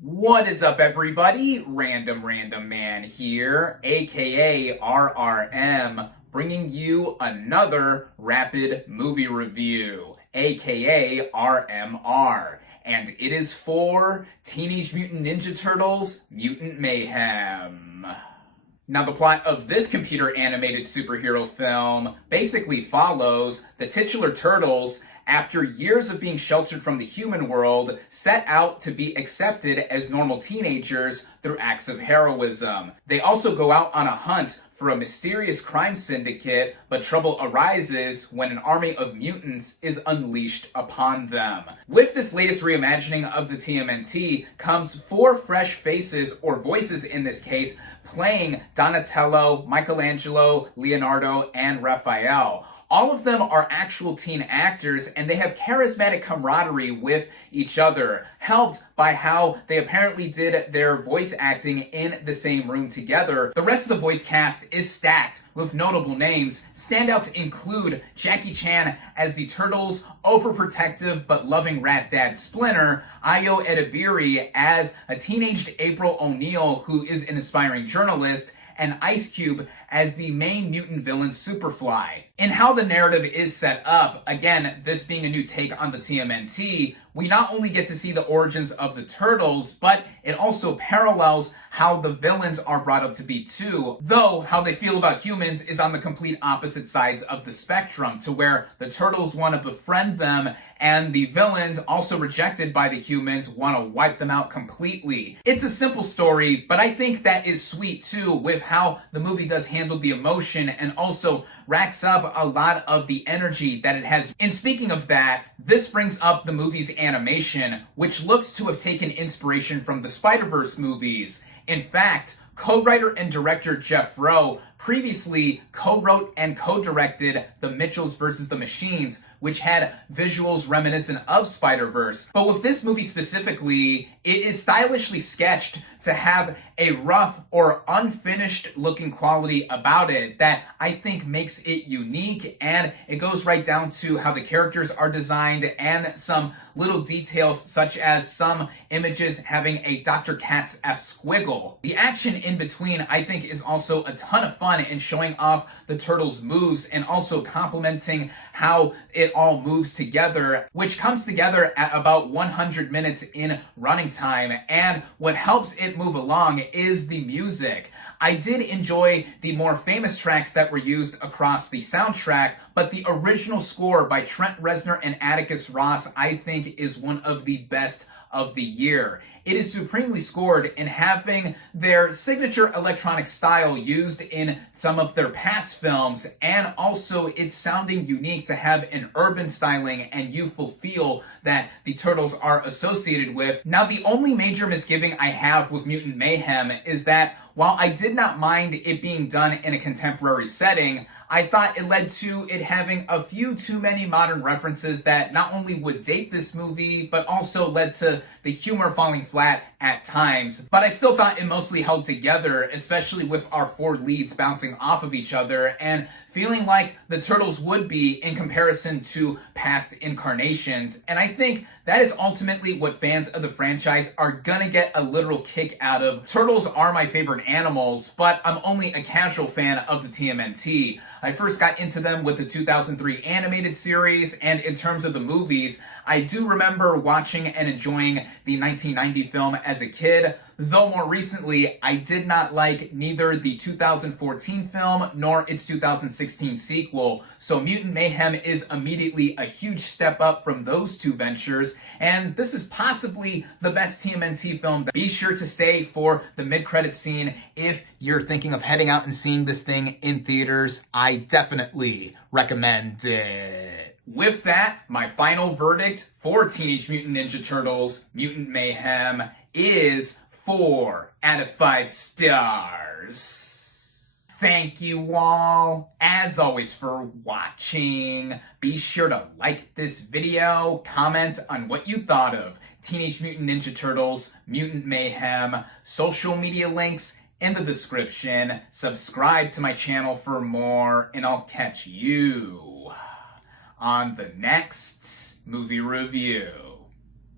What is up, everybody? RandomRandomMan here, aka RRM, bringing you another rapid movie review, aka RMR, and it is for Teenage Mutant Ninja Turtles Mutant Mayhem. Now, the plot of this computer-animated superhero film basically follows the titular turtles after years of being sheltered from the human world, set out to be accepted as normal teenagers through acts of heroism. They also go out on a hunt for a mysterious crime syndicate, but trouble arises when an army of mutants is unleashed upon them. With this latest reimagining of the TMNT comes 4 fresh faces, or voices in this case, playing Donatello, Michelangelo, Leonardo, and Raphael. All of them are actual teen actors, and they have charismatic camaraderie with each other, helped by how they apparently did their voice acting in the same room together. The rest of the voice cast is stacked with notable names. Standouts include Jackie Chan as the Turtles' overprotective but loving rat dad Splinter, Ayo Edebiri as a teenaged April O'Neil who is an aspiring journalist, and Ice Cube as the main mutant villain Superfly. In how the narrative is set up, again, this being a new take on the TMNT, we not only get to see the origins of the Turtles, but it also parallels how the villains are brought up to be too, though how they feel about humans is on the complete opposite sides of the spectrum, to where the Turtles want to befriend them and the villains, also rejected by the humans, want to wipe them out completely. It's a simple story, but I think that is sweet too, with how the movie does handle the emotion and also racks up a lot of the energy that it has. And speaking of that, this brings up the movie's animation, which looks to have taken inspiration from the Spider-Verse movies. In fact, co-writer and director Jeff Rowe previously co-wrote and co-directed The Mitchells vs. the Machines, which had visuals reminiscent of Spider-Verse. But with this movie specifically, it is stylishly sketched to have a rough or unfinished looking quality about it that I think makes it unique, and it goes right down to how the characters are designed and some little details such as some images having a Dr. Katz-esque squiggle. The action in between I think is also a ton of fun in showing off the Turtles' moves and also complementing how it all moves together, which comes together at about 100 minutes in running time. And what helps it move along is the music. I did enjoy the more famous tracks that were used across the soundtrack, but the original score by Trent Reznor and Atticus Ross I think is one of the best of the year. It is supremely scored in having their signature electronic style used in some of their past films, and also it's sounding unique to have an urban styling and youthful feel that the Turtles are associated with. Now, the only major misgiving I have with Mutant Mayhem is that while I did not mind it being done in a contemporary setting, I thought it led to it having a few too many modern references that not only would date this movie, but also led to the humor falling flat at times. But I still thought it mostly held together, especially with our 4 leads bouncing off of each other and feeling like the Turtles would be in comparison to past incarnations. And I think that is ultimately what fans of the franchise are gonna get a literal kick out of. Turtles are my favorite animals, but I'm only a casual fan of the TMNT. I first got into them with the 2003 animated series, and in terms of the movies, I do remember watching and enjoying the 1990 film as a kid, though more recently, I did not like neither the 2014 film nor its 2016 sequel, so Mutant Mayhem is immediately a huge step up from those 2 ventures, and this is possibly the best TMNT film. Be sure to stay for the mid-credit scene if you're thinking of heading out and seeing this thing in theaters. I definitely recommend it. With that, my final verdict for Teenage Mutant Ninja Turtles Mutant Mayhem is 4 out of 5 stars. Thank you all, as always, for watching. Be sure to like this video, comment on what you thought of Teenage Mutant Ninja Turtles Mutant Mayhem, social media links in the description, subscribe to my channel for more, and I'll catch you on the next movie review.